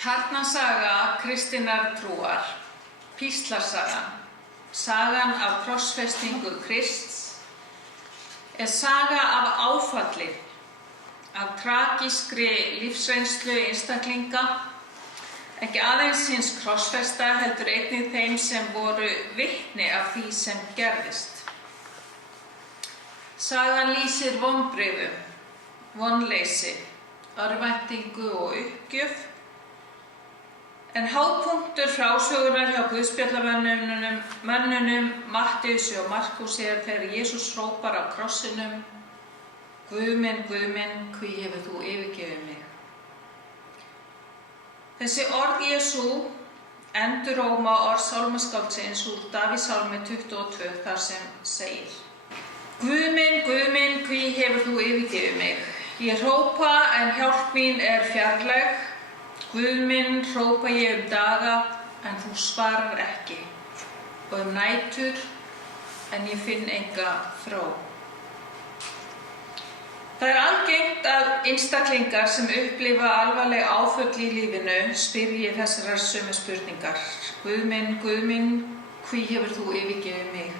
Kjarnasaga kristinnar trúar, píslarsagan, sagan af krossfestingu Krists, er saga af áfalli, af tragískri lífsreynslu einstaklinga, ekki aðeins hins krossfesta heldur einnig þeim sem voru vitni af því sem gerðist. Sagan lýsir vonbrigðum, vonleysi, örvæntingu og uppgjöf, en hápunktur frásögunar hjá guðspjallamönnunum Mattheusi og Markúsi er þegar Jesús hrópar á krossinum: Guð minn, hví hefur þú yfirgefið mig? Þessi orð Jesú enduróma orð sálmaskáldsins úr Davíðssálmi 22 þar sem segir: Guð minn, hví hefur þú yfirgefið mig? Ég hrópa en hjálp mín er fjarlæg. Guð minn, hrópa ég daga en þú svarar ekki, og nætur en ég finn enga þró. Það er algengt að einstaklingar sem upplifa alvarleg áföll í lífinu spyrji þessarar sömu spurningar: Guð minn, hví hefur þú yfirgefið mig?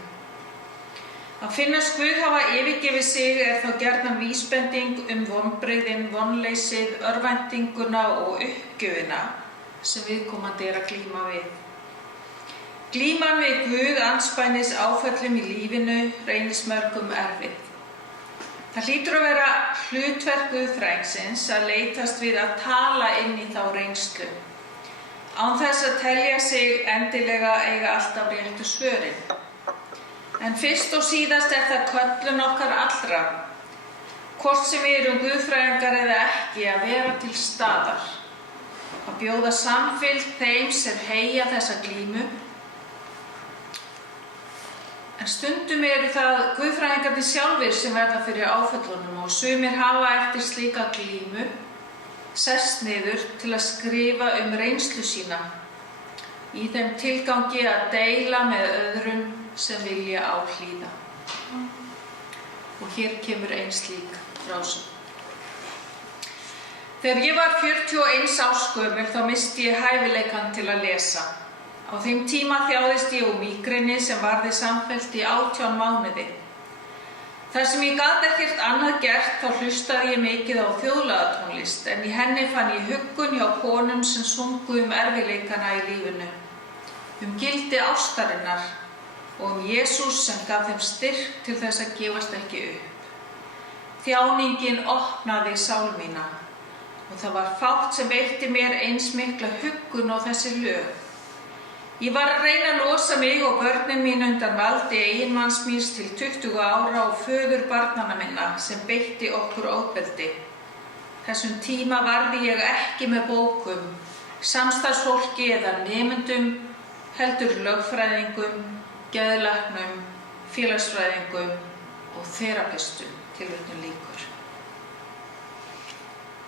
Að finnast Guð hafa yfirgefið sig er þá gjarnan vísbending vonbrigðin, vonleysið, örvæntinguna og uppgjöfina sem viðkomandi er að glíma við. Glíman við Guð andspænis áföllum í lífinu reynist mörgum erfið. Það hlýtur að vera hlutverk guðfræðingsins að leitast við að tala inn í þá reynslu, án þess að telja sig endilega eiga alltaf réttu svörin. En fyrst og síðast er það köllun okkar allra, hvort sem við erum guðfræðingar eða ekki, að vera til staðar, að bjóða samfylgd þeim sem heyja þessa glímu. En stundum eru það guðfræðingarnir sjálfir sem verða fyrir áföllunum og sumir hafa eftir slíka glímu sest niður til að skrifa reynslu sína í þeim tilgangi að deila með öðrum sem vilja á hlýða. Og hér kemur ein slík frásögn. Þegar ég var 41 árs gömul þá missti ég hæfileikann til að lesa. Á þeim tíma þjáðist ég mígreni sem varði samfellt í 18 mánuði. Þar sem ég gat ekkert annað gert þá hlustaði ég mikið á þjóðlagatónlist, en í henni fann ég huggun hjá konum sem sungu erfiðleikana í lífinu, gildi ástarinnar og Jesús sem gaf þeim styrk til þess að gefast ekki upp. Þjáningin opnaði sál mína og það var fátt sem veitti mér eins mikla huggun og þessi lög. Ég var að reyna að losa mig og börnin mín undan valdi eiginmanns míns til 20 ára og föður barnanna minna sem beitti okkur ofbeldi. Þessum tíma varði ég ekki með bókum, samstarfsfólki eða nemendum, heldur lögfræðingum, geðlæknum, félagsfræðingum og þerapistum, tilvitnun lýkur.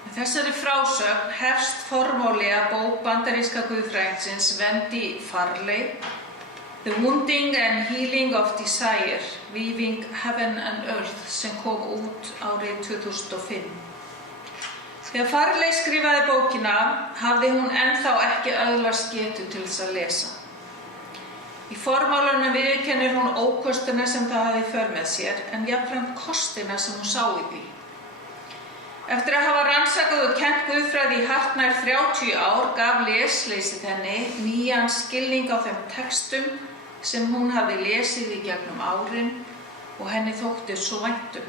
Með þessari frásögn hefst formáli að bók bandaríska guðfræðingsins Wendy Farley, The Wounding and Healing of Desire, Weaving Heaven and Earth, sem kom út árið 2005. Þegar Farley skrifaði bókina hafði hún ennþá ekki öðlast getu til þess að lesa. Í formálanum viðurkennir hún ókostina sem það hafði í för með sér, en jafnframt kostina sem hún sá í því. Eftir að hafa rannsakað og kennt guðfræði í hartnær 30 ár gaf lesleysið henni nýjan skilning á þeim textum sem hún hafði lesið í gegnum árin og henni þótti svo vænt um.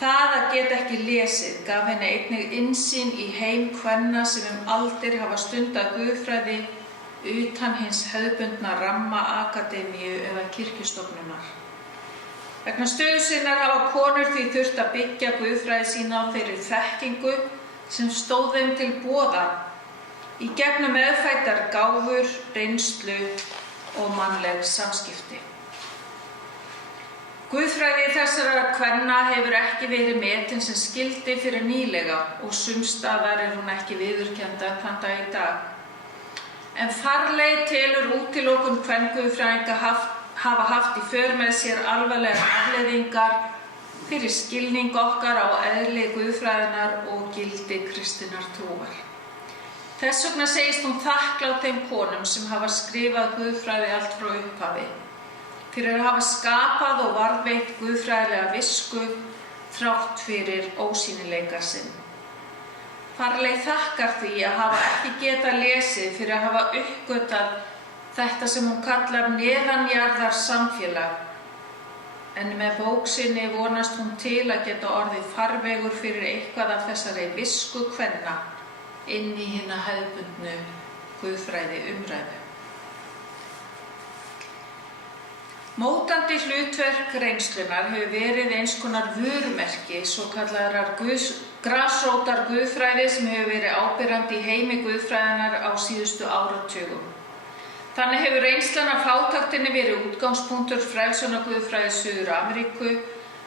Það að geta ekki lesið gaf henni einnig innsýn í heim kvenna sem aldir hafa stundað guðfræði utan hins hefðbundna ramma akademíu eða kirkjustofnunar. Vegna stöðu sinnar hafa konur því þurft að byggja guðfræði sína á þeirri þekkingu sem stóð þeim til boða í gegnum meðfæddar gáfur, reynslu og mannleg samskipti. Guðfræði þessara kvenna hefur ekki verið metin sem skyldi fyrir nýlega og sums staðar er hún ekki viðurkennd þann dag í dag. En Farley telur útilokun kvenguðfræðinga hafa haft í för með sér alvarlegar afleiðingar fyrir skilning okkar á eðli guðfræðinnar og gildi kristinnar trúar. Þess vegna segist hún þakklát þeim konum sem hafa skrifað guðfræði allt frá upphafi, fyrir að hafa skapað og varðveitt guðfræðilega visku þrátt fyrir ósýnileika sinn. Farley þakkar því að hafa ekki getað lesið fyrir að hafa uppgötvað þetta sem hún kallar neðanjarðar samfélag, en með bók sinni vonast hún til að geta orðið farvegur fyrir eitthvað af þessari visku kvenna inn í hina hefðbundnu guðfræði umræðu. Mótandi hlutverk reynslunar hefur verið eins konar vörumerki, svokallaðrar grasrótar guðfræði sem hefur verið áberandi í heimi guðfræðinar á síðustu áratugum. Þannig hefur reynslan af fátæktinni verið útgangspunktur frelsunarguðfræði Suður-Ameríku,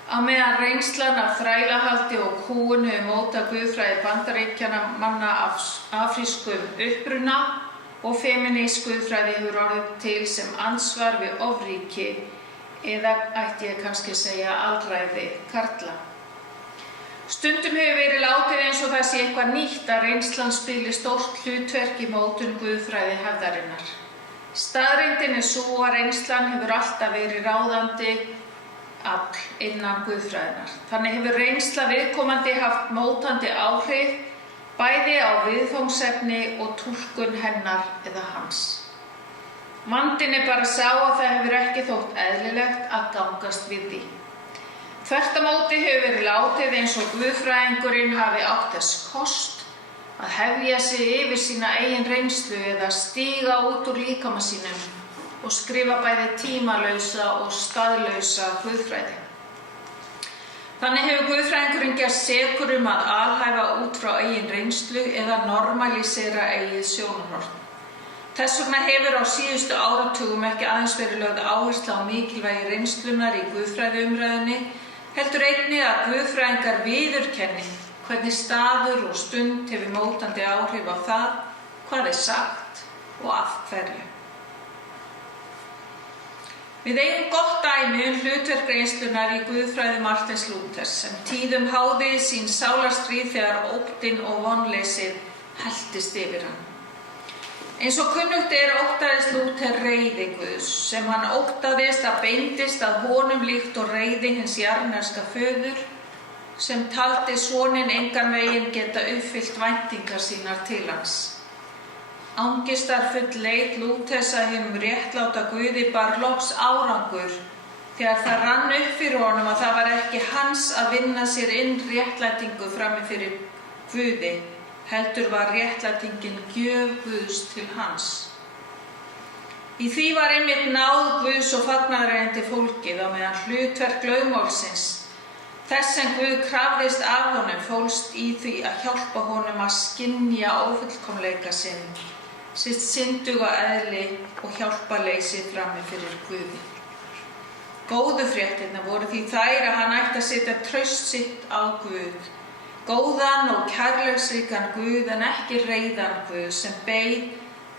á meðan reynslan af þrælahaldi og kúgun hefur mótað guðfræði Bandaríkjanna manna af afrískum uppruna og femínísk guðfræði hefur orðið til sem ansvar við ofríki eða ætti ég kannski segja alræði karla. Stundum hefur verið látið eins og það sé eitthvað nýtt að reynslan spili stórt hlutverk í mótun guðfræði hefðarinnar. Staðreyndin sú að reynslan hefur alltaf verið ráðandi afl innan guðfræðinar. Þannig hefur reynsla viðkomandi haft mótandi áhrif bæði á viðfangsefni og túlkun hennar eða hans. Vandinn bara sá að það hefur ekki þótt eðlilegt að gangast við því. Þvert á móti hefur verið látið eins og guðfræðingurinn hafi átt þess kost að hefja sig yfir sína eigin reynslu eða stíga út úr líkama sínum og skrifa bæði tímalausa og staðlausa guðfræði. Þannig hefur guðfræðingurinn gerst sekur að alhæfa út frá eigin reynslu eða normalisera eigið sjónarhorn. Þess vegna hefur á síðustu áratugum ekki aðeins verið lögð áhersla á mikilvægi reynslunnar í guðfræðiumræðunni, heldur einnig að guðfræðingar viðurkenni hvernig staður og stund hefur mótandi áhrif á það, hvað sagt og af hverju. Við eigum gott dæmi hlutverk reynslunnar í guðfræði Martins Lúthers sem tíðum háði sín sálarstríð þegar óttinn og vonleysið helltist yfir hann. Eins og kunnugt óttaðist Lúther reiði Guðs sem hann óttaðist að beindist að honum líkt og reiði hins jarðneska föður sem taldi soninn engan veginn geta uppfyllt væntingar sínar til hans. Angistarfull leit Lúthers að hinum réttláta Guði bar loks árangur þegar það rann upp fyrir honum að það var ekki hans að vinna sér inn réttlætingu frammi fyrir Guði, heldur var réttlætingin gjöf Guðs til hans. Í því var einmitt náð Guðs og fagnaðarerindi fólkið á meðan hlutverk lögmálsins, þess sem Guð krafðist af honum, fólst í því að hjálpa honum að skynja ófullkomleika sinn, sitt synduga eðli og hjálparleysi frammi fyrir Guði. Góðu fréttirnar voru því þær að hann ætti að setja traust sitt á Guð, góðan og kærleiksríkan Guð en ekki reiðan Guð sem beið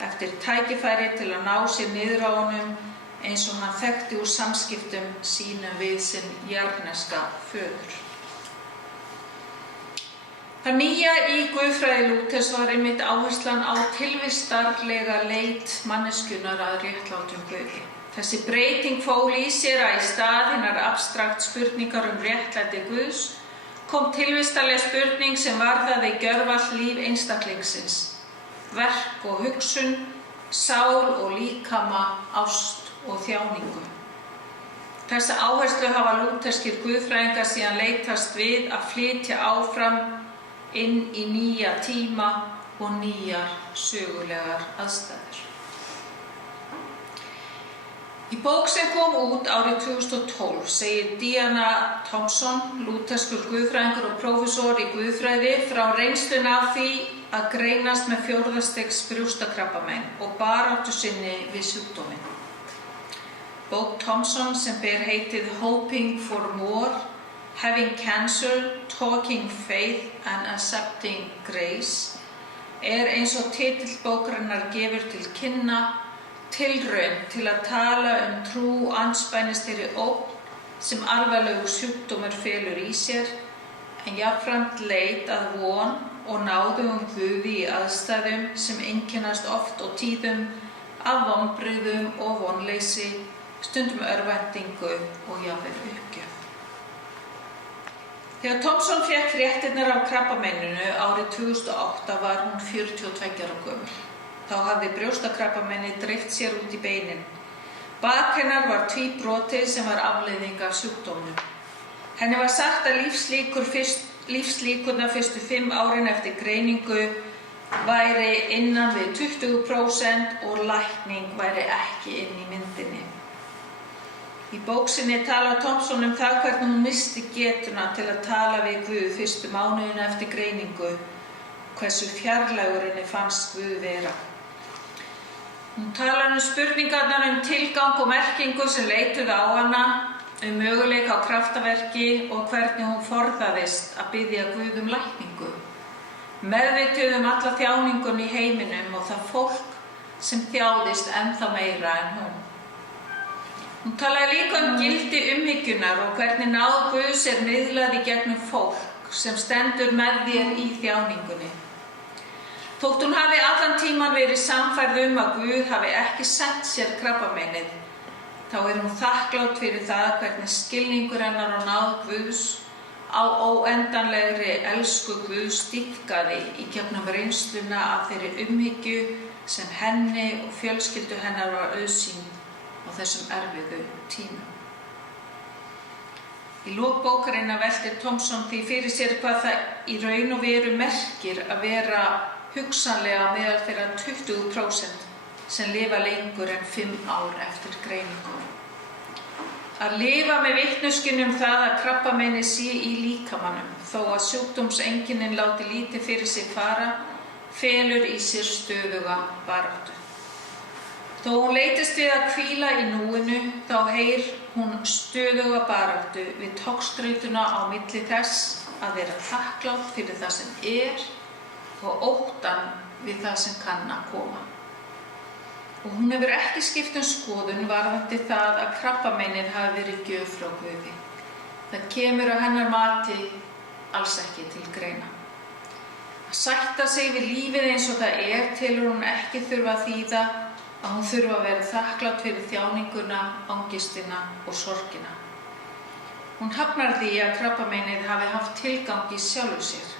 eftir tækifæri til að ná sér niður á honum eins og hann þekkti úr samskiptum sínum við sinn jarðneska föður. Það nýja í guðfræði Lúthers var einmitt áherslan á tilvistarlega leit manneskjunnar að réttlátum Guði. Þessi breyting fól í sér að í stað hinnar abstrakt spurningar réttlæti Guðs kom tilvistarleg spurning sem varðaði gjörvallt líf einstaklingsins, verk og hugsun, sál og líkama, ást og þjáningu. Þessa áherslu hafa lúterskir guðfræðingar síðan leitast við að flytja áfram inn í nýja tíma og nýjar sögulegar aðstæður. Í bók sem kom út árið 2012 segir Diana Thompson, lúterskur guðfræðingur og prófessor í guðfræði, frá reynslunni af því að greinast með 4. stigs brjóstakrabbamein og baráttu sinni við sjúkdóminn. Bók Thompson sem ber heitið Hoping for More, Having Cancer, Talking Faith and Accepting Grace eins og titill bókarinnar gefur til kynna tilraun til að tala trú andspænis þeirri ógn sem alvarlegur sjúkdómur felur í sér, en jafnframt leit að von og náðugum Guði í aðstæðum sem einkennast oft og tíðum af vonbrigðum og vonleysi, stundum örvæntingu og jafnvel uppgjöf. Þegar Thompson fékk fréttirnar af krabbameininu árið 2008 var hún 42 ára gömul. Þá hafði brjóstakrabbameini dreift sér út í beinin. Bak hennar var tvíbrotið sem var afleiðing af sjúkdómnum. Henni var sagt að lífslíkurnar fyrstu 5 árin eftir greiningu væri innan við 20% og lækning væri ekki inn í myndinni. Í bók sinni talar Thompson um það hvernig hún missti getuna til að tala við Guð fyrstu mánuðina eftir greiningu, hversu fjarlægur henni fannst Guð vera. Hún talar um spurningarnar um tilgang og merkingu sem leituðu á hana, möguleika á kraftaverki og hvernig hún forðaðist að biðja Guð um lækningu. Meðvituð alla þjáningun í heiminum og það fólk sem þjáðist ennþá meira en hún. Hún talaði líka gildi umhyggjunar og hvernig náð Guðs miðlað í gegnum fólk sem stendur með þér í þjáningunni. Þótt hún hafi allan tímann verið sannfærð að Guð hafi ekki sent sér krabbameinið, þá hún þakklát fyrir það hvernig skilningur hennar og náð Guðs á óendanlegri elsku Guðs dýpkaði í gegnum reynsluna af þeirri umhyggju sem henni og fjölskyldu hennar var auðsýnd á þessum erfiðu tímum. Í lok bókarinnar veltir Thompson því fyrir sér hvað það í raun og veru merkir að vera hugsanlega meðal þeirra 20% sem lifa lengur en 5 ár eftir greiningu. Að lifa með vitneskjunni það að krabbameini sé í líkamanum, þó að sjúkdómseinkennin láti lítið fyrir sig fara, felur í sér stöðuga baráttu. Þó hún leitist við að hvíla í núinu, þá heyr hún stöðuga baráttu við togstrautuna á milli þess að vera þakklát fyrir það sem og óttan við það sem kann að koma. Og hún hefur ekki skipt skoðun varðandi það að krabbameinið hafi verið gjöf frá Guði. Það kemur á hennar mati alls ekki til greina. Að sætta sig við lífið eins og það telur hún ekki þurfa að þýða að hún þurfa að vera þakklát fyrir þjáninguna, angistina og sorgina. Hún hafnar því að krabbameinið hafi haft tilgang í sjálfu sér.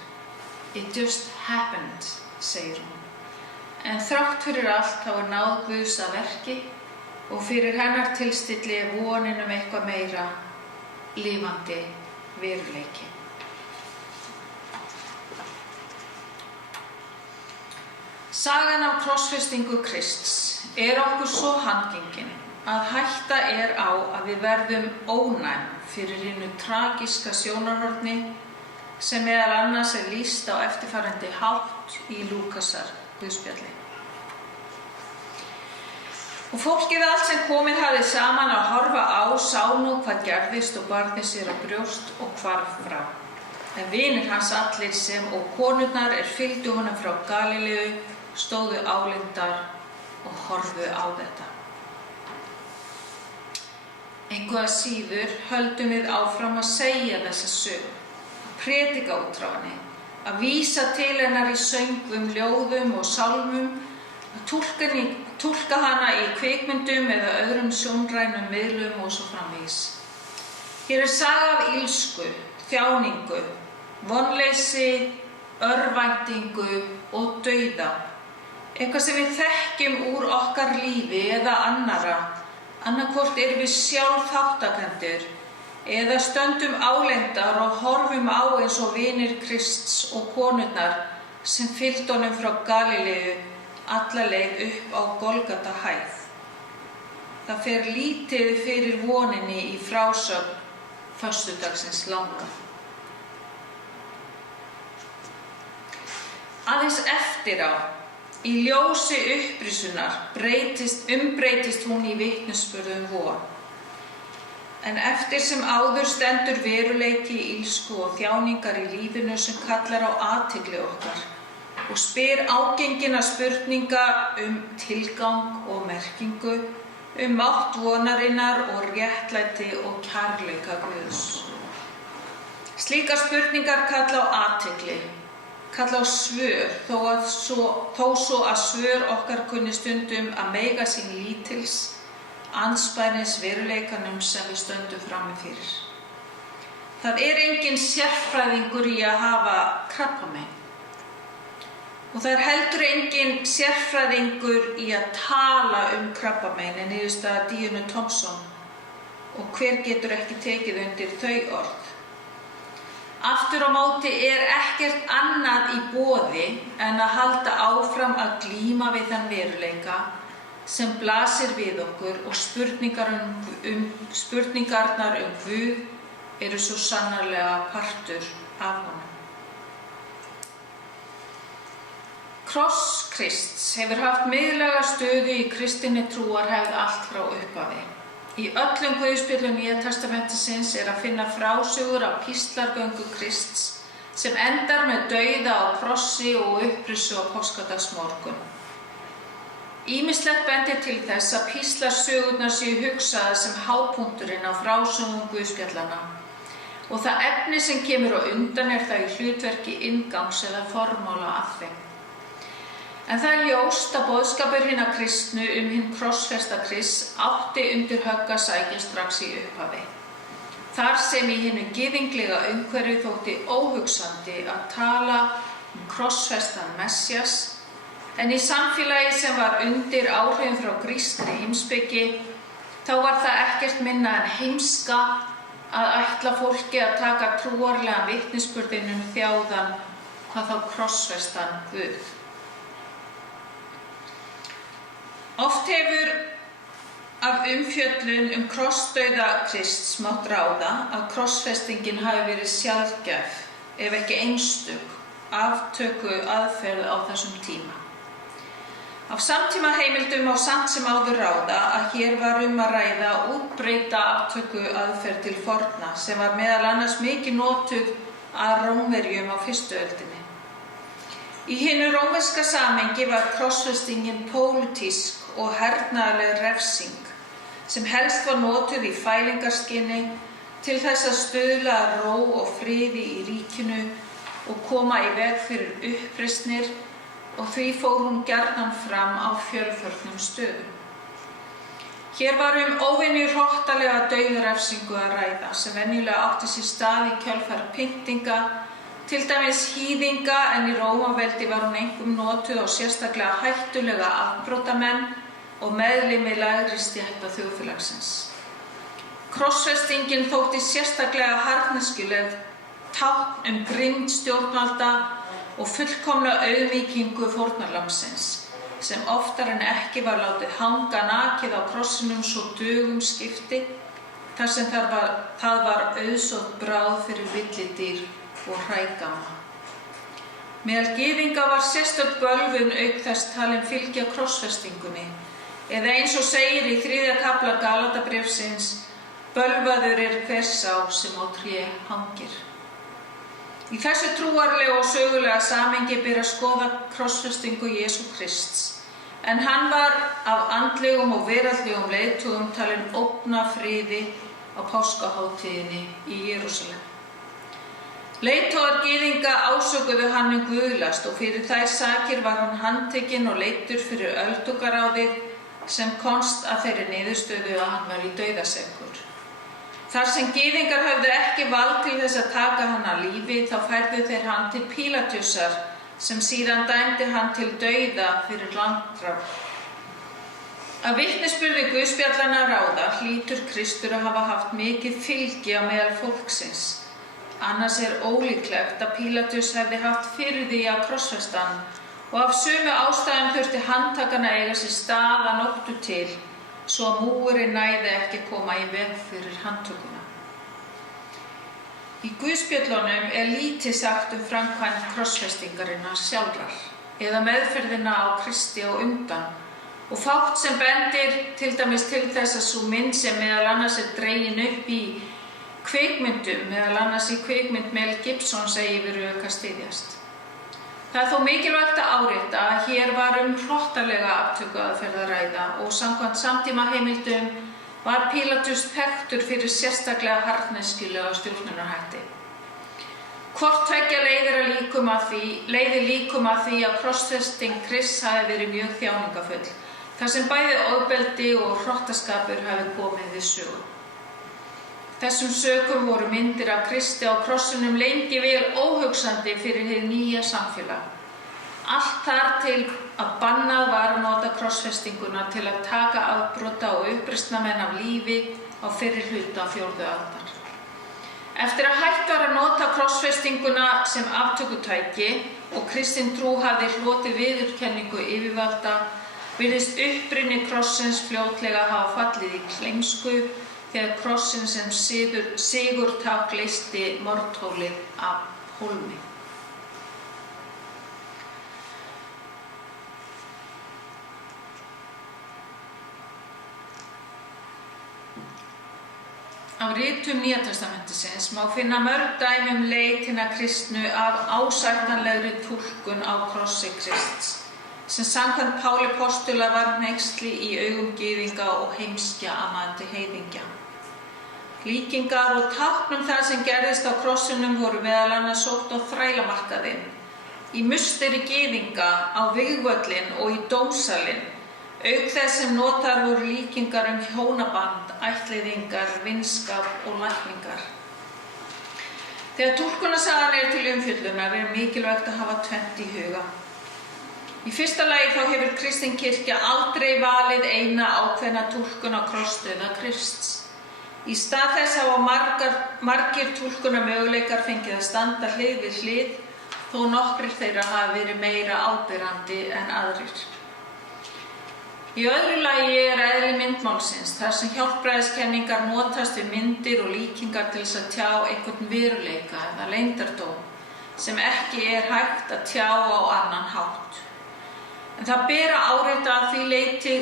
It just happened, segir hún. En þrátt fyrir allt þá náð Guðs að verki og fyrir hennar tilstilli vonin eitthvað meira, lifandi veruleiki. Sagan af krossfestingu Krists okkur svo handgengin að hætta á að við verðum ónæm fyrir hinu tragíska sjónarhorni sem meðal annars lýst á eftirfarandi hátt í Lúkasar guðspjalli. Og fólkið allt sem komið hafði saman að horfa á sá nú hvað gerðist og barði sér á brjóst og hvarf frá. En vinir hans allir sem og konurnar fylgdu honum frá Galileu stóðu álengdar og horfðu á þetta. Engu að síður höldum við áfram að segja þessa sögu, predika út frá henni, að vísa til hennar í söngvum, ljóðum og sálmum, að túlka hana í kvikmyndum eða öðrum sjónrænum miðlum og svo framvegis. Hér saga af illsku, þjáningu, vonleysi, örvæntingu og dauða. Eitthvað sem við þekkjum úr okkar lífi eða annarra, annaðhvort við sjálf þáttakendur eða stöndum álengdar og horfum á eins og vinir Krists og konurnar sem fylgdu honum frá Galileu alla leið upp á Golgata hæð. Það fer lítið fyrir voninni í frásögn föstudagsins langa. Aðeins eftir á, í ljósi upprisunar, umbreytist hún í vitnisburð von. En eftir sem áður stendur veruleiki, illsku og þjáningar í lífinu sem kallar á athygli okkar og spyr ágengina spurninga tilgang og merkingu, mátt vonarinnar og réttlæti og kærleika Guðs. Slíkar spurningar kalla á athygli kalla á svör, þó svo að svör okkar kunni stundum að meiga sín lítils, andspænis veruleikanum sem við stöndum frammi fyrir. Það enginn sérfræðingur í að hafa krabbamein. Og það heldur enginn sérfræðingur í að tala krabbamein en niðurstaða Díönu Thompson. Og hver getur ekki tekið undir þau orð? Aftur á móti ekkert annað í boði en að halda áfram að glíma við þann veruleika sem blasir við okkur og spurningarnar Guð eru svo sannarlega partur af honum. Kross Krists hefur haft miðlæga stöðu í kristinni trúarhefð allt frá upphafi. Í öllum guðspjöllum Nýja testamentisins að finna frásögur af píslargöngu Krists sem endar með dauða á krossi og upprissu á páskadagsmorgun. Ýmislegt bendir til þess að píslarsögurnar séu hugsaðar sem hápunkturinn á frásögum guðspjallanna og það efni sem kemur á undan það í hlutverki inngangs eða formála að þeim. En það ljóst að boðskapur hinna kristnu hinn krossfesta Krists átti undir högg að sækja strax í upphafi. Þar sem í hinu gyðinglega umhverfi þótti óhugsandi að tala krossfestan Messias, en í samfélagi sem var undir áhrifum frá grískri heimspeki, þá var það ekkert minna en heimska að ætla fólki að taka trúarlegan vitnisburðinn þjáðan, hvað þá krossfestan Guð. Oft hefur af umfjöllun krossdauða Krists mátt ráða að krossfestingin hafi verið sjaldgæf, ef ekki einstök, aftöku aðferð á þessum tíma. Af samtíma heimildum má samt sem áður ráða að hér var að ræða útbreidda aftöku aðferð til forna sem var meðal annars mikið notuð af Rómverjum á fyrstu öldinni. Í hinu rómverska samhengi var krossfestingin pólitísk og hernaðarleg refsing sem helst var notuð í fælingarskyni til þess að stuðla að ró og friði í ríkinu og koma í veg fyrir uppreisnir og því fór hún gjarnan fram á fjölförnum stöðum. Hér var óvenju hrottalega dauðarefsingu að ræða sem venjulega átti sér stað í kjölfar pyntinga, til dæmis hýðinga, en í Rómaveldi var hún einkum notuð á sérstaklega hættulega afbrotamenn og meðlimi lægri stétta þjóðfélagsins. Krossfestingin þótti sérstaklega harðneskjuleg tákn grimmd stjórnvalda og fullkomna auðmýkingu fórnarlambsins, sem oftar en ekki var látið hanga nakið á krossinum svo dögum skipti, þar sem það var auðsótt bráð fyrir villidýr og hrægama. Meðal gyðinga var sérstök bölvun auk þess talin fylgja krossfestingunni, eða eins og segir í 3. kafla Galatabréfsins, bölvaður hver sá sem á tré hangir. Í þessu trúarlega og sögulega samhengi ber að skoða krossfestingu Jesú Krists, en hann var af andlegum og veraldlegum leiðtogum talinn ógna friði á páskahátíðinni í Jerúsalem. Leiðtogar gyðinga ásökuðu hann guðlast og fyrir þær sakir var hann handtekinn og leiddur fyrir öldungaráðið sem komst að þeirri niðurstöðu að hann var í dauðasekkur. Þar sem gyðingar höfðu ekki vald til þess að taka hann af lífi, þá færðu þeir hann til Pílatusar sem síðan dæmdi hann til dauða fyrir landráð. Af vitnisburði guðspjallanna ráða hlýtur Kristur að hafa haft mikið fylgi á meðal fólksins. Annars ólíklegt að Pílatus hefði haft fyrir því að krossfesta hann og af sömu ástæðum þurfti handtakan að eiga sér stað að nóttu til, svo að múgurinn næði ekki koma í veg fyrir handtökuna. Í guðspjöllunum lítið sagt framkvæmd krossfestingarinnar sjálfrar eða meðferðina á Kristi á undan og fátt sem bendir til dæmis til þess að sú mynd sem meðal annars dregin upp í kvikmyndum, meðal annars í kvikmynd Mel Gibsons við rök að styðjast. Það þó mikilvægt að árétta að hér var hrottalega aftökuaðferð að ræða og samkvæmt samtíma heimildum var Pílatus þekktur fyrir sérstaklega harðneskjulega stjórnunarhætti. Hvort tveggja leiðir líkum að því að krossfesting Krists hafi verið mjög þjáningafull, þar sem bæði ofbeldi og hrottaskapur hafi komið við sögu. Þessum sökum voru myndir af Kristi á krossinum lengi vel óhugsandi fyrir hið nýja samfélag. Allt þar til að bannað var að nota krossfestinguna til að taka afbrota og uppreisnarmenn af lífi á fyrri hluta 4. aldar. Eftir að hætt var að nota krossfestinguna sem aftökutæki og kristin trú hafði hlotið viðurkenningu yfirvalda, virðist uppruni krossins fljótlega hafa fallið í gleymsku þegar krossin sem sigurták leysti morðtólið af hólmi. Á ritum Nýja testamentisins má finna mörg dæmi leit hinna kristnu af ásættanlegri túlkun á krossi Krists, sem samkvæmt Páli postula var hneyksli í augum gyðinga og heimskja að mati heiðingja. Líkingar og tákn það sem gerðist á krossinum voru meðal annars sótt á þrælamarkaðinn, í musteri gyðinga, á vígvöllinn og í dómsalinn, auk þess sem notaðar voru líkingar hjónaband, ættleiðingar, vinskap og lækningar. Þegar túlkunarsagan til umfjöllunar mikilvægt að hafa tvennt í huga. Í fyrsta lagi þá hefur kristin kirkja aldrei valið eina ákveðna túlkun á krossdauða Krists. Í stað þess hafa margir túlkunarmöguleikar fengið að standa hlið við hlið, þó nokkrir þeirra hafa verið meira áberandi en aðrir. Í öðru lagi eðli myndmálsins, þar sem hjálpræðiskenningar notast við myndir og líkingar til þess að tjá einhvern veruleika eða leyndardóm, sem ekki hægt að tjá á annan hátt. En það ber að árétta að því leyti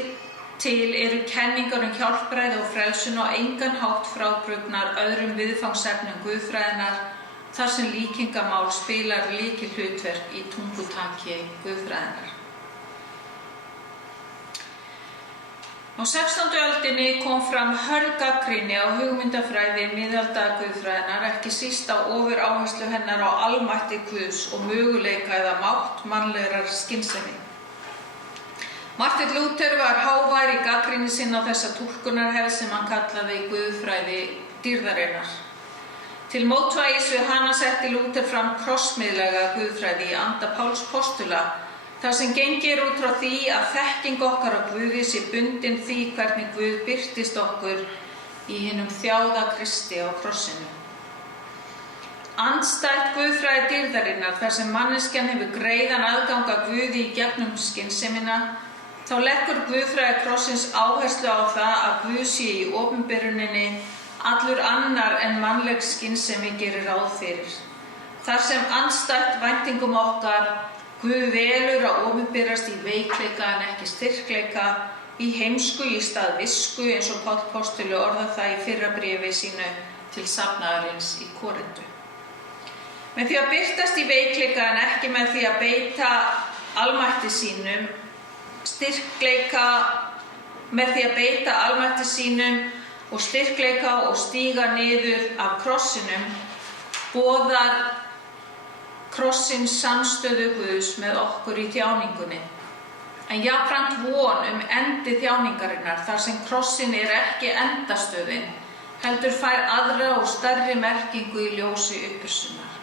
til eru kenningar hjálpræði og frelsun á engan hátt frábrugðnar öðrum viðfangsefnum guðfræðinnar, þar sem líkingamál spilar lykilhlutverk í tungutaki guðfræðinnar. Á 16. öldinni kom fram hörð gagnrýni á hugmyndafræði miðaldaguðfræðinnar, ekki síst á ofuráherslu hennar á almætti Guðs og möguleika eða mátt mannlegrar skynsemi. Martin Luther var hávær í gagnrýni sinni á þessa túlkunarhefð sem hann kallaði guðfræði dýrðarinnar. Til mótvægis við hana setti Luther fram krossmiðlæga guðfræði í anda Páls postula, þar sem gengir út frá því að þekking okkar á Guði sé bundin því hvernig Guð birtist okkur í hinum þjáða Kristi á krossinu. Andstætt guðfræði dýrðarinnar, þar sem manneskjan hefur greiðan aðgang að Guði í gegnum skynsemina, þá leggur guðfræði krossins áherslu á það að Guð sé í opinberuninni allur annar en mannleg skynsemi gerir ráð fyrir. Þar sem andstætt væntingum okkar Guð velur að opinberast í veikleika en ekki styrkleika, í heimsku í stað visku, eins og Páll postuli orðar það í fyrra bréfi sínu til safnaðarins í Korintu. Með því að birtast í veikleika en ekki með því að beita almætti sínum, og styrkleika og stíga niður af krossinum, boðar krossins samstöðu Guðs með okkur í þjáningunni, en jafnframt von endi þjáningarinnar, þar sem krossin ekki endastöðin, heldur fær aðra og stærri merkingu í ljósi upprisunnar.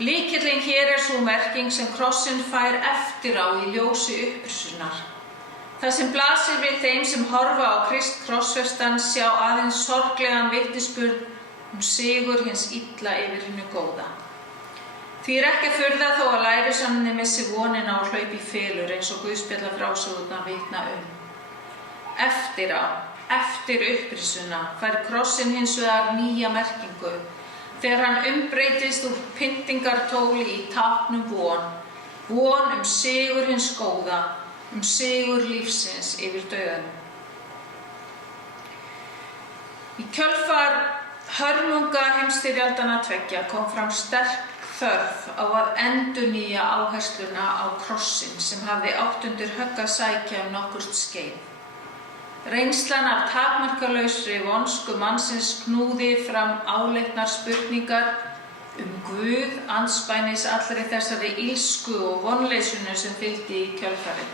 Lykillinn hér sú merking sem krossin fær eftir á í ljósi upprisunnar. Það sem blasir við þeim sem horfa á Krist krossfestan sjá aðeins sorglegan vitnisburð sigur hins illa yfir hinu góða. Því ekki að furða þó að lærisveinarnir missi vonina og hlaupi í felur, eins og guðspjallafrásögurnar vitna Eftir upprisuna fær krossin hins vegar nýja merkingu, þegar hann umbreytist úr pyntingartóli í tákn von sigur hins góða, sigur lífsins yfir dauðanum. Í kjölfar hörmunga heimsstyrjaldanna tveggja kom fram sterk þörf á að endurnýja áhersluna á krossin sem hafði átt undir högg að sækja nokkurt skeið. Reynslan af takmarkalausri vonsku mannsins knúði fram áleitnar spurningar Guð andspænis allri þessari illsku og vonleysinu sem fylgdi í kjölfarið.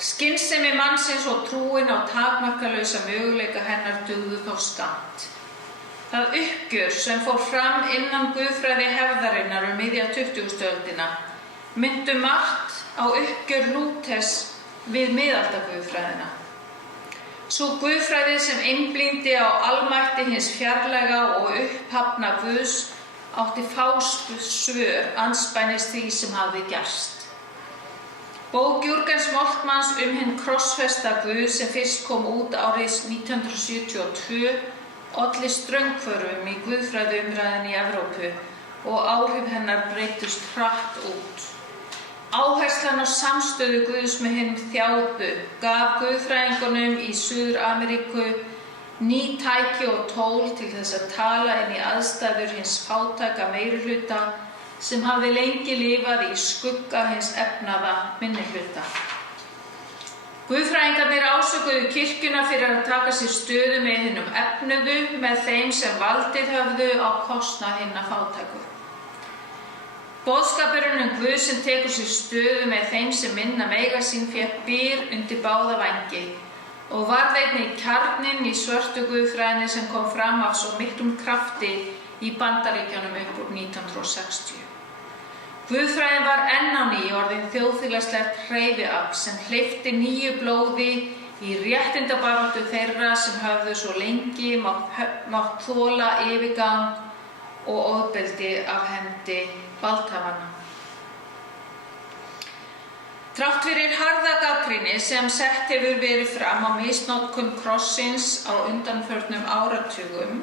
Skynsemi mannsins og trúin á takmarkalausa möguleika hennar dugðu þó skammt. Það uppgjör sem fór fram innan guðfræði hefðarinnar miðja 20. öldina minntu margt á uppgjör Lúthers við miðaldaguðfræðina. Sú guðfræði sem einblíndi á almætti hins fjarlæga og upphafna Guðs átti fá svör andspænis því sem hafði gerst. Bók Jürgens Moltmanns hinn krossfesta Guð sem fyrst kom út árið 1972 olli straumhvörfum í guðfræðiumræðunni í Evrópu og áhrif hennar breyttust hratt út. Áherslan á samstöðu Guðs með hinum þjáðu gaf guðfræðingunum í Suður-Ameríku ný tæki og tól til þess að tala inn í aðstæður hins fátæka meirihluta sem hafði lengi lifað í skugga hins efnaða minnihluta. Guðfræðingarnir ásökuðu kirkjuna fyrir að taka sér stöðu með hinum efnuðu með þeim sem valdið höfðu á kostnað hinna fátæku. Boðskapurinn Guð sem tekur sér stöðu með þeim sem minna mega sín fékk byr undir báða vængi og varð einnig kjarninn í svörtu guðfræðinni sem kom fram af svo miklum krafti í Bandaríkjunum upp úr 1960. Guðfræðin var enn á ný orðin þjóðfélagslegt hreyfiafl sem hleypti nýju blóði í réttindabaráttu þeirra sem höfðu svo lengi mátt þola yfirgang og ofbeldi af hendi valdhafanna. Þrátt fyrir harða gagnrýni sem sett hefur verið fram á misnotkun krossins á undanförnum áratugum,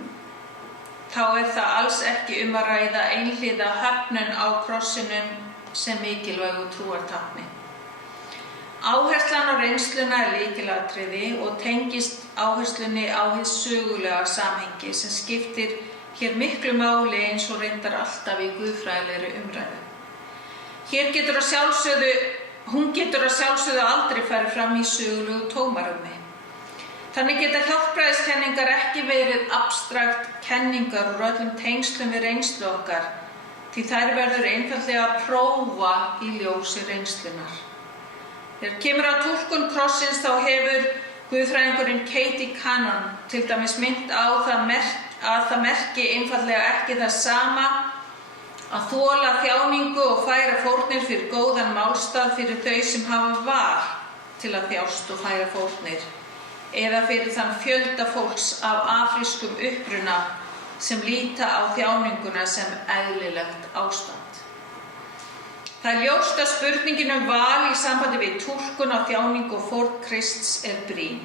þá það alls ekki að ræða einhliða höfnun á krossinum sem mikilvægu trúartákni. Áherslan á reynsluna lykilatriði og tengist áherslunni á hið sögulega samhengi sem skiptir hér miklu máli eins og reyndar alltaf í guðfræðilegri umræðu. Hún getur að sjálfsögðu aldrei farið fram í sögulegu tómarúmi. Þannig geta hjálpræðiskenningar ekki verið abstrakt kenningar úr öllum tengslum við reynslu okkar, því þær verður einfaldlega að prófa í ljósi reynslunar. Þegar kemur að túlkun krossins þá hefur guðfræðingurinn Katie Cannon til dæmis minnt á að það merki einfaldlega ekki það sama að þola þjáningu og færa fórnir fyrir góðan málstað fyrir þau sem hafa val til að þjást og færa fórnir, eða fyrir þann fjölda fólks af afrískum uppruna sem líta á þjáninguna sem eðlilegt ástand. Það ljóst að spurningin val í sambandi við túlkun á þjáningu og fórn Krists brýn,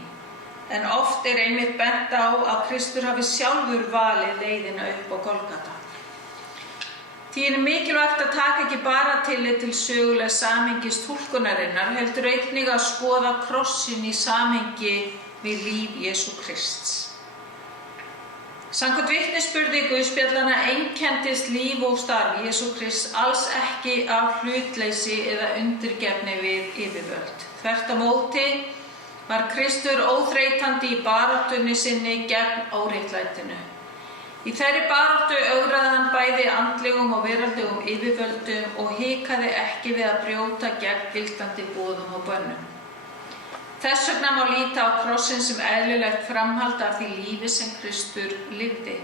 en oft einmitt bent á að Kristur hafi sjálfur valið leiðina upp á Golgata. Því mikilvægt að taka ekki bara tillit til sögulega samhengis túlkunarinnar, heldur einnig að skoða krossin í samhengi við líf Jesú Krists. Samkvæmt vitnisburði guðspjallanna einkenndist líf og starf Jesú Krists alls ekki af hlutleysi eða undirgefni við yfirvöld. Þvert á móti var Kristur óþreytandi í baráttunni sinni gegn óréttlætinu. Í þeirri baráttu ögraði hann bæði andlegum og veraldlegum yfirvöldum og hikaði ekki við að brjóta gegn gildandi boðum og bönnum. Þess vegna má líta á krossinn sem eðlilegt framhald af því lífi sem Kristur lifði,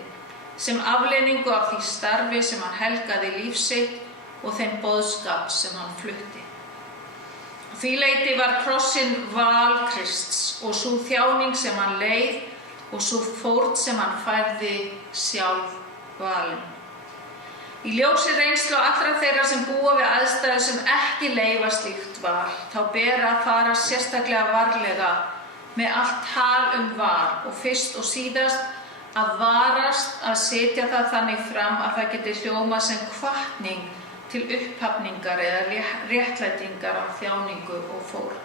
sem afleiðingu af því starfi sem hann helgaði líf sitt og þeim boðskap sem hann flutti. Á því leyti var krossinn val Krists og sú þjáning sem hann leið og svo fórn sem hann færði sjálf valin. Í ljósi reynslu allra þeirra sem búa við aðstæður sem ekki leyfa slíkt val, þá ber að fara sérstaklega varlega með allt tal val og fyrst og síðast að varast að setja það þannig fram að það geti hljómað sem hvatning til upphafningar eða réttlætingar á þjáningu og fórn.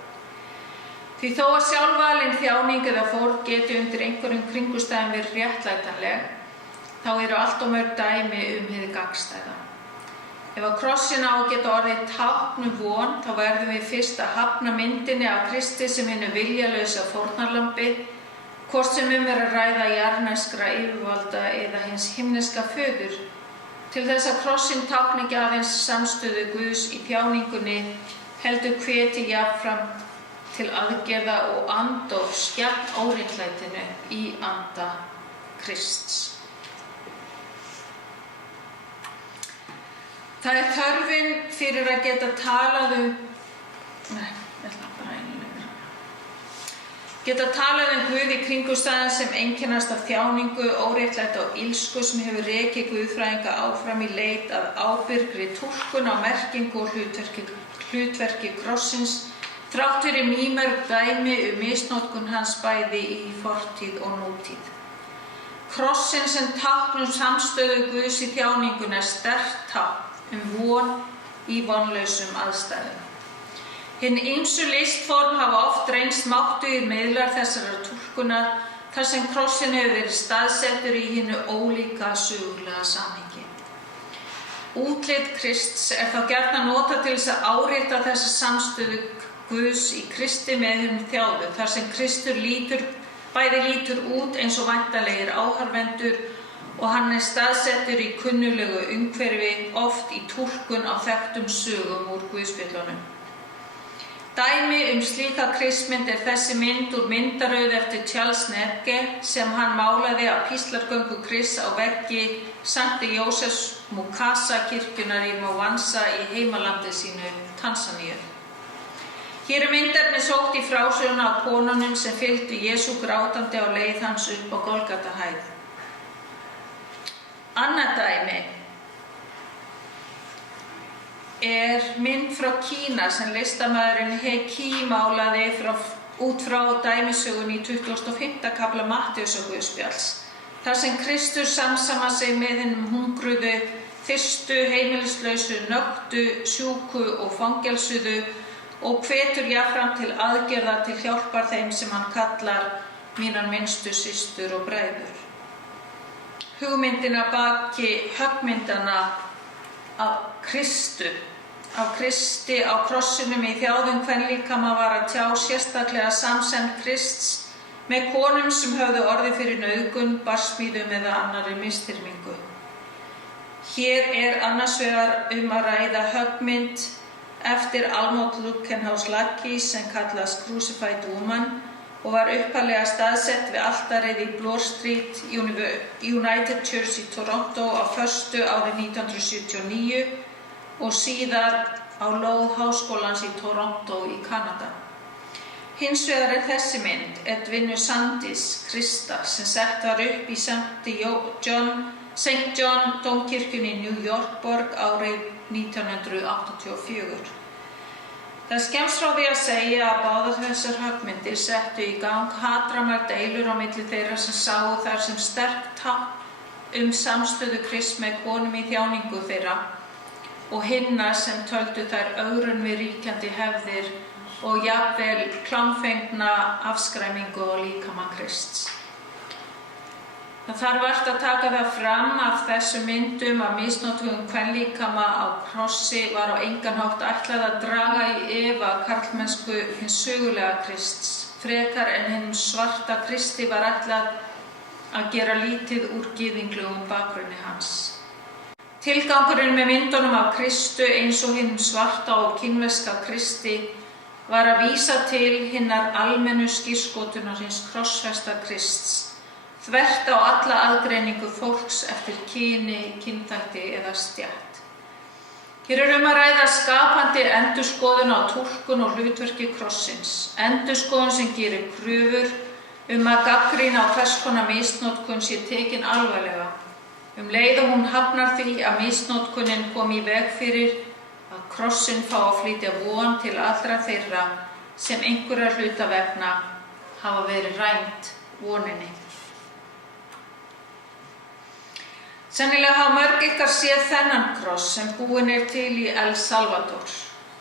Því þó að sjálfvalin þjáning eða fórn geti undir einhverjum kringumstæðum verið réttlætanleg, þá eru allt of mörg dæmi hið gagnstæða. Ef að krossin á að geta orðið tákn von, þá verðum við fyrst að hafna myndinni af Kristi sem hinu viljalausa fórnarlambi, hvort sem að ræða jarðneskra yfirvalda eða hins himneska föður, Til þess að krossinn tákni ekki aðeins samstöðu Guðs í þjáningunni, heldur hvetji jafnframt til aðgerða og andofs gegn óréttlætinu í anda Krists. Það er þörfin fyrir að geta talað Guð í kringumstæðum sem einkennast af þjáningu, óréttlæti og illsku sem hefur rekið guðfræðinga áfram í leit að ábyrgri túlkun á merkingu og hlutverki krossins, þrátt fyrir mýmörg dæmi misnotkun hans bæði í fortíð og nútíð. Krossin sem tákn samstöðu Guðs í þjáninguna er sterkt tákn von í vonlausum aðstæðum. Hin ýmsu listform hafa oft reynst máttugir miðlar þessarar túlkunar þar sem krossin hefur verið staðsettur í hinu ólíka sögulega samhengi. Útlit Krists er þá gjarnan notað til þess að árétta þessa samstöðu Guðs í Kristi með hinum þjáðu, þar sem Kristur bæði lítur út eins og væntanlegir áhorfendur og hann er staðsettur í kunnuglegu umhverfi, oft í túlkun á þekktum sögum úr Guðspjöllunum. Dæmi slíka Kristmynd er þessi mynd úr myndaröð eftir Charles Nedge sem hann málaði af píslargöngu Krists á veggi St. Josephs Mukasa kirkjunar í Mwanza í heimalandi sínu Tansaníu. Hér myndefni sótt í frásöguna af konunum sem fylgdu Jesú grátandi á leið hans upp á Golgatahæð. Annað dæmi er mynd frá Kína sem listamaðurinn He Qi málaði út frá dæmisögunni í 25. kafla Mattheusarguðspjalls, þar sem Kristur samsama sig með hinum hungruðu, þyrstu, heimilislausu, nöktu, sjúku og fangelsuðu og hvetur jafnframt til aðgerða til hjálpar þeim sem hann kallar mínar minnstu systur og bræður. Hugmyndina baki höggmyndana af Kristi á krossinum í þjáðum kvenlíkama var að tjá sérstaklega samsemd Krists með konum sem höfðu orðið fyrir nauðgun, barsmíðum eða annarri misþyrmingu. Hér er annars vegar að ræða höggmynd eftir Almod Lukenhaus-Lacki sem kallast Crucified Woman og var upphaflega staðsett við altarið í Bloor Street United Church í Toronto á föstu árið 1979 og síðar á lóð háskólans í Toronto í Kanada. Hins vegar er þessi mynd Edwinu Sandys Krista sem sett var upp í St. John Dómkirkjunni í New York borg árið 1984. Það er skemmst frá því að segja að báðar þessar höggmyndir settu í gang hatramar deilur á milli þeirra sem sáu þar sem sterkt tákn samstöðu Krists með konum í þjáningu þeirra og hinna sem töldu þær ögrun við ríkjandi hefðir og jafnvel klámfengna afskræmingu og líkama Krists. Það þarf vart að taka það fram af þessum myndum að misnotkun kvenlíkama á krossi var á engan hátt ætlað að draga í efa karlmennsku hins sögulega Krists, frekar en hinum svarta Kristi var ætlað að gera lítið úr gyðinglegum bakgrunni hans. Tilgangurinn með myndunum af Kristu eins og hinum svarta og kínverska Kristi var að vísa til hinnar almennu skírskotunar hins krossfesta Krists, þvert á alla aðgreiningu fólks eftir kyni, kynþætti eða stétt. Hér er að ræða skapandi endurskoðun á túlkun og hlutverki krossins, endurskoðun sem gerir kröfur að gagnrýna á hvers konar misnotkun sé tekin alvarlega, leið og hún hafnar því að misnotkunin kom í veg fyrir að krossinn fá að flytja von til allra þeirra sem einhverra hluta vegna hafa verið rænt voninni. Sennilega hafa mörg ykkar séð þennan kross sem búinn er til í El Salvador.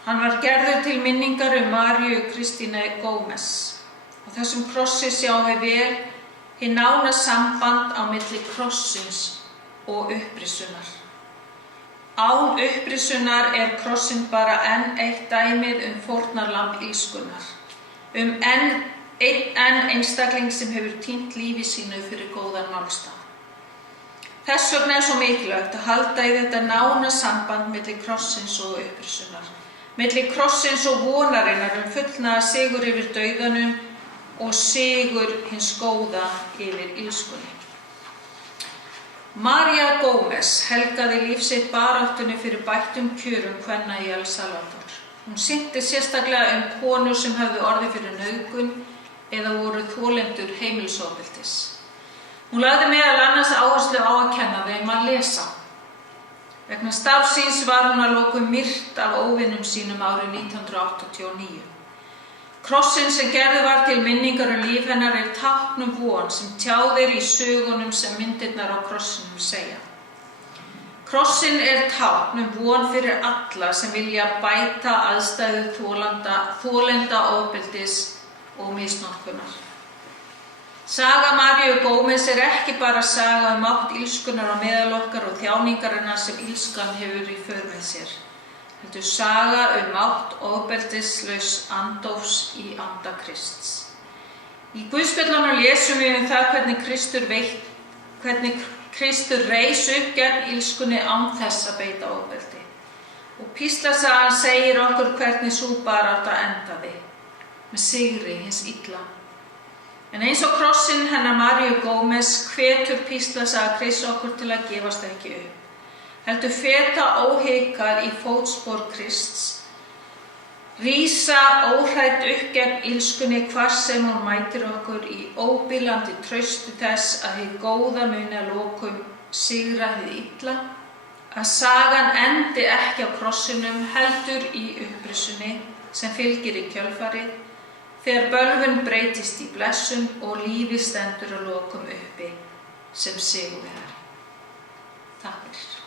Hann var gerður til minningar Maríu Kristínu Gómez. Á þessum krossi sjáum við vel hið nána samband á milli krossins og upprisunnar. Án upprisunnar er krossinn bara enn eitt dæmið fórnarlamb illskunnar, enn einstakling sem hefur týnt lífi sínu fyrir góðan málstað. Þess vegna svo mikilvægt að halda í þetta nána samband milli krossins og upprisunnar, milli krossins og vonarinnar fullnaða sigur yfir dauðanum og sigur hins góða yfir illskunni. María Gómez helgaði líf sitt baráttunni fyrir bættum kjörum kvenna í El Salvador. Hún sinnti sérstaklega konur sem höfðu orðið fyrir nauðgun eða voru þolendur heimilisofbeldis. Hún lagði meðal annars áherslu á að kenna þeim að lesa. Vegna starfs síns var hún að lokum myrt af óvinum sínum árið 1989. Krossinn sem gerður var til minningar líf hennar tákn von sem tjáðir í sögunum sem myndirnar á krossinum segja. Krossinn tákn von fyrir alla sem vilja bæta aðstæður þolenda ofbeldis og misnotkunar. Saga Maríu Gómez ekki bara saga mátt illskunnar á meðal okkar og þjáningarinnar sem illskan hefur í för með sér, heldur saga mátt ofbeldislaus andófs í anda Krists. Í Guðspjöllunum lesum við það hvernig Kristur reis upp gegn illskunni án þess að beita ofbeldi. Og píslasagan segir okkur hvernig sú barátta endaði, með sigri hins illa. En eins og krossinn hennar Maríu Gómez hvetur píslasaga Krists okkur til að gefast ekki upp, heldur feta óhikað í fótspor Krists, rísa óhrædd upp gegn illskunni hvar sem hún mætir okkur í óbilandi trausti þess að hið góða muni að lokum sigra hið illa, að sagan endi ekki á krossinum heldur í upprisunni sem fylgir í kjölfarið, þegar bölvun breytist í blessun og lífi stendur að lokum uppi sem sigurvegari. Takk fyrir.